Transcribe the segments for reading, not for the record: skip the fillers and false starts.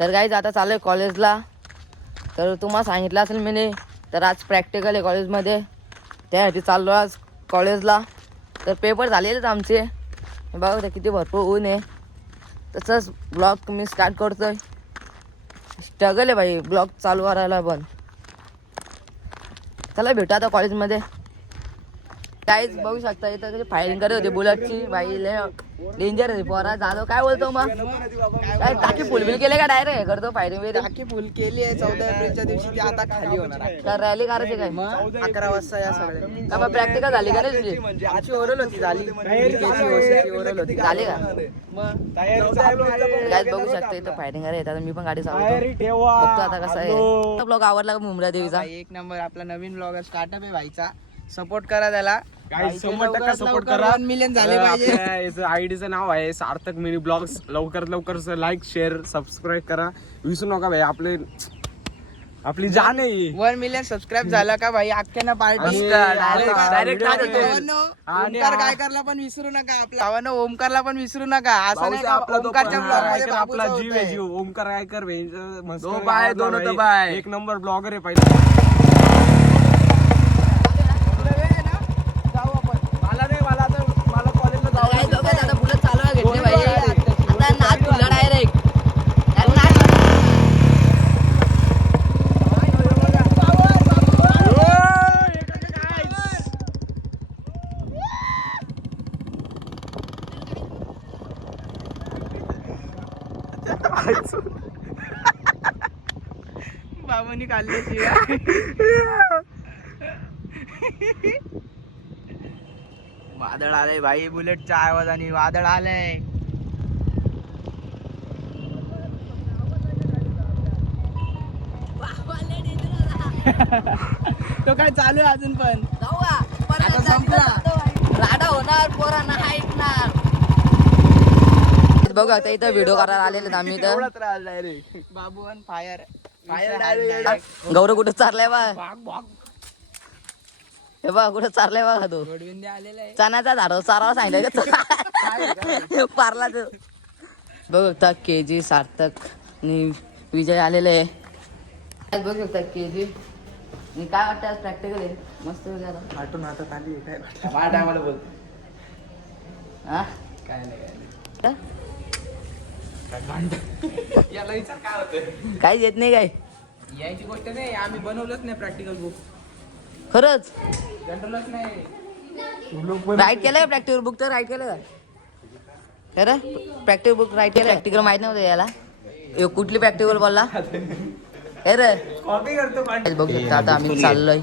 तर गाईज आता चालू आहे कॉलेजला. तर तुम्हाला सांगितलं असेल मी, तर आज प्रॅक्टिकल आहे कॉलेजमध्ये, त्यासाठी चाललो आज कॉलेजला. तर पेपर झालेलेच आमचे, बघा किती भरपूर ऊन आहे. तसंच ब्लॉग मी स्टार्ट करतोय. स्ट्रगल आहे भाई ब्लॉग चालू करायला पण. चला भेटू आता कॉलेजमध्ये. काहीच बघू शकता इथं कशी फायरिंग करत होती बुलेटची. भाई डेंजर होती पोरा. जाधव काय बोलतो मग? काय टाकी फुलबिल केले का डायरेक्ट करतो फायरिंग वगैरे? टाकी फुल केली आहे 14 एप्रिलच्या दिवशी. ती आता खाली होणार आहे. तर रॅली करायची काय? 11 वाजता या सगळे. का मग प्रॅक्टिकल झाली का नाही तुझी? आजची ओरल होती झाली. ओरल होती झाली का? मग काय बघू शकता इथं फायरिंग करायला येतात. मी पण गाडी चालवतो, बघतो आता कसं आहे. ब्लॉग आवडला का मुंबरा देवीचा? एक नंबर. आपला नवीन ब्लॉगर स्टार्टअप आहे भाईचा. सपोर्ट करा त्याला. 100% सपोर्ट करा. 1 मिलियन झाले पाहिजे. याचं आयडीचं नाव आहे सार्थक मिनी ब्लॉग्स. लवकरात लवकर लाईक शेअर सबस्क्राईब करा, विसरू नका भाई. आपली जान आहे. 1 मिलियन सबस्क्राईब झाला का भाई अख्ख्याना पार्टी. डायरेक्ट ओमकार गायकरला पण विसरू नका. आपला ओमकारला पण विसरू नका. असं नाही का आपला तो ओमकारच्या ब्लॉग मध्ये आपला बाबूचा जीव आहे होतंय. जीव. ओमकार गायकर भाई मस्त दो बाय, दोन होतं बाय. एक नंबर ब्लॉगर आहे पहिला. मला कॉलेजला जाऊ. काय बघा आता बुलेट चालवायला घेतली भाई. आता नाच तुला डायरेक्ट. बाबांनी काढले शिव्या. वादळ आलंय भाई. बुलेटच्या आवाजाने वादळ आलंय. तो काय चालू आहे अजून पण. आता संपला. राडा होणार पोरांना ऐकणार. बघा आता इथं व्हिडिओ करायला आलेले आम्ही इथं. एवढाच राहिलाय रे. बाबू आणि फायर डायरेक्ट. गौरव कुठे चाललाय बा? हे बघ कुठे चाललाय बघा तो. गोडविंदे आलेला आहे. चण्याचा झाडावर चारावा सांगितलं पारला तो. बघू शकता KG सार्थक आणि विजय आलेले आहे. बघू शकता KG. आणि काय वाटतं आज प्रॅक्टिकल आहे मस्त वगैरे. आठवण हातात आली काय टायमाला बोल. हा काय नाही याला विचार काय होतं. काहीच येत नाही काय यायची गोष्ट नाही. आम्ही बनवलंच नाही प्रॅक्टिकल बुक. खरंच. जनरलच नाही. राईट केलं प्रॅक्टिकल बुक? तर राईट केलं का खरं? प्रॅक्टिकल बुक राईट केलं. प्रॅक्टिकल माहित नव्हतं याला. कुठली प्रॅक्टिकल बोलला खरं? कॉपी करतो. बघू शकता आता आम्ही चाललोय.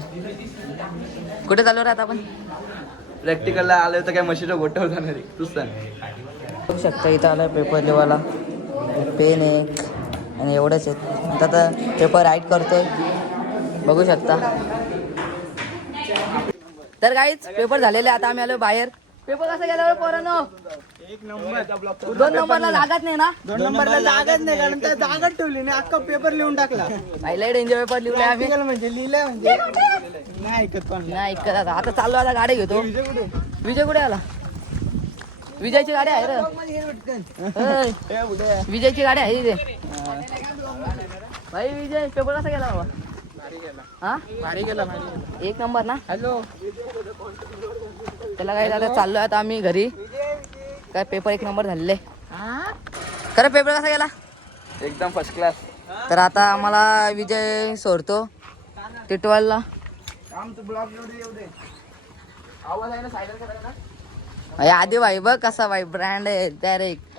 कुठे चाललो रे आता आपण? प्रॅक्टिकलला आलं तर काय मशीन गोठव जाणार आहे. तूच सांग. बघू शकता इथं आला पेपर लिवायला. पेन आहे आणि एवढंच आहे. आता पेपर राईट करतोय बघू शकता. तर काहीच पेपर झालेले. आता आम्ही आलो बाहेर. पेपर कसा गेला पोरांनो? एक नंबर. 2 नंबरला लागत नाही ना? 2 नंबरला जागाच नाही. कारण त्या जागाच ठेवली नाही. अख्खा पेपर लिहून टाकला. पहिला डेंजर पेपर लिहिलाय आम्ही. प्रॅक्टिकल म्हणजे लिहिलंय म्हणजे नाही ऐकत पण. नाही ऐकत. आता चाललो. आता गाडी घेतो. विजय कुठे आला? विजयची गाडी आहे रे. विजयची गाडी आहे तिथे. भाई विजय पेपर कसा गेला बाबा? हा भारी गेला. एक नंबर ना? हॅलो. त्याला काय झालं चाललोय आता आम्ही घरी. काय पेपर 1 नंबर झालेले. खरं पेपर कसा गेला? एकदम फर्स्ट क्लास. तर आता आम्हाला विजय सोडतो टिटवालला. आवाज आहे ना सायलेंट करायला. आधी भाई बघ कसा भाई ब्रँड आहे डायरेक्ट.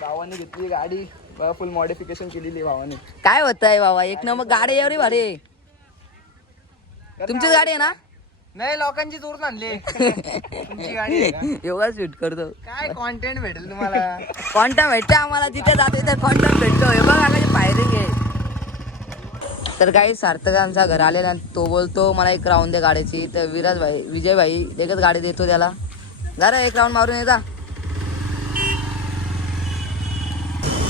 भावाने घेतली गाडी. फुल मॉडिफिकेशन केलेली भावाने. काय होतंय बाबा? 1 नंबर गाडी एवढी भारी आहे. तुमचीच गाडी आहे ना? नाही लोकांची चोरून आणली. तुमची गाडी आहे का? एवढा शूट करतो. काय कॉन्टेंट भेटेल तुम्हाला. कॉन्टॅक्ट भेटते आम्हाला. जिथे जातो तिथे कॉन्टॅक्ट भेटतो. हे बघा कशी फायरिंग आहे. तर काही सार्थकांचा घर आलेला. तो बोलतो मला 1 राऊंड दे गाडीची. तर विजय भाई एकच गाडी देतो त्याला. जरा 1 राऊंड मारून येता.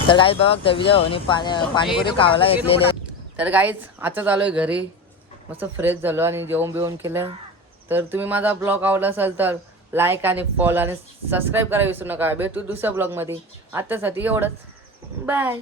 तर गाईच बघा त्या विजय भाऊनी पाणीपुरी खावायला घेतलेले. तर गाईच आता चालू घरी. मस्त फ्रेश झालो आणि जेवण बिवून केलं. तर तुम्ही माझा ब्लॉग आवडला असेल तर लाईक आणि फॉलो आणि सबस्क्राईब करायला विसरू नका. भेटू दुसऱ्या ब्लॉगमध्ये. आतासाठी एवढंच. बाय.